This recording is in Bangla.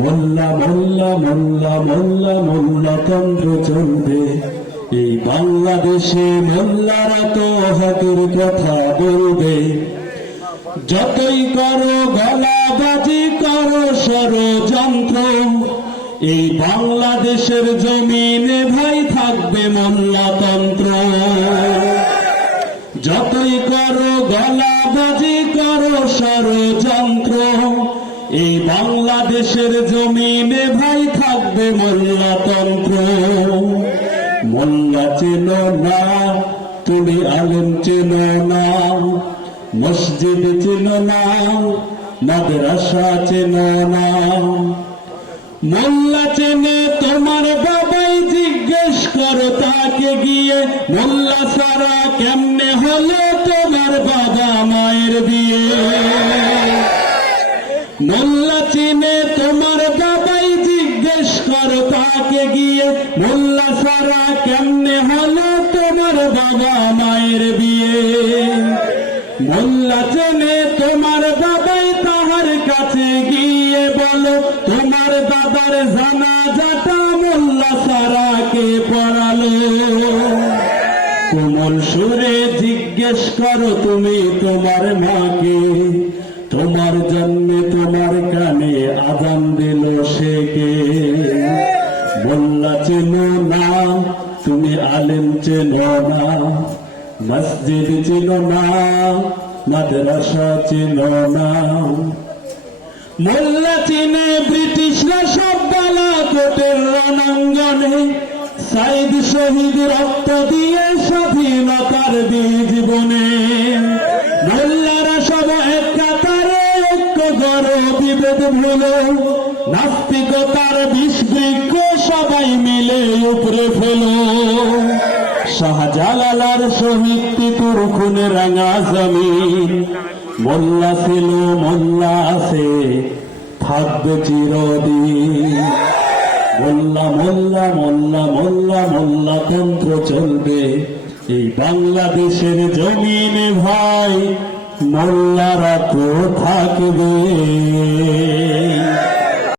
মোল্লা মোল্লা মোল্লা মোল্লা মোল্লা তন্ত্র চলবে এই বাংলাদেশে। মোল্লারা তো হকের কথা বলবে। যতই করো গলাবাজি করো ষড়যন্ত্র, এই বাংলাদেশের জমিনে ভাই থাকবে মোল্লাতন্ত্র। যতই করো গলাবাজি করো ষড়যন্ত্র, এই বাংলাদেশের জমিনে ভাই থাকবে মোল্লাতন্ত্র। মোল্লা চেনো না তুমি, আলেম চেনো না, মসজিদ চেনো না, মাদ্রাসা চেনো না। মোল্লা চেনে তোমার বাবাই, জিজ্ঞেস করো তাকে গিয়ে, মোল্লা সারা কেমনে হলো তোমার বাবা মায়ের বিয়ে। মোল্লা চিনে তোমার বাবাই, জিজ্ঞেস করো তাকে গিয়ে, মোল্লা সারা কেমনে হলো তোমার বাবা মায়ের বিয়ে। মোল্লা চেনে তোমার বাবাই, তাহার কাছে গিয়ে বলো তোমার দাদার জানাজাটা মোল্লা সারাকে পড়ালো। কোমল সুরে জিজ্ঞেস করো তুমি তোমার মাকে, তোমার জন্মে তোমার কানে আজান দিল সে কে। মোল্লা চেনো না তুমি, আলেম চেনো না, মসজিদ চেনো না, মাদ্রাসা চেনো না। মোল্লা চিনে ব্রিটিশরা সব বালাকোটের রণাঙ্গনে, সাইদ শহীদ রক্ত দিয়ে স্বাধীনতার বীজ বনে। মোল্লারা সব এক কাতারে ঐক্য গড়ো বিভেদ ভুলো, নাস্তিকতার বিষ বৃক্ষ সবাই মিলে উপরে ফেলো। শাহজালালার শহীদ তিতুর খুনে রাঙা জমিন, মোল্লা ছিল মোল্লা আছে থাকবে চিরদিন। মোল্লা মোল্লা মোল্লা মোল্লা মোল্লা তন্ত্র চলবে এই বাংলাদেশের জমিনে ভাই, মোল্লারা তো থাকবে।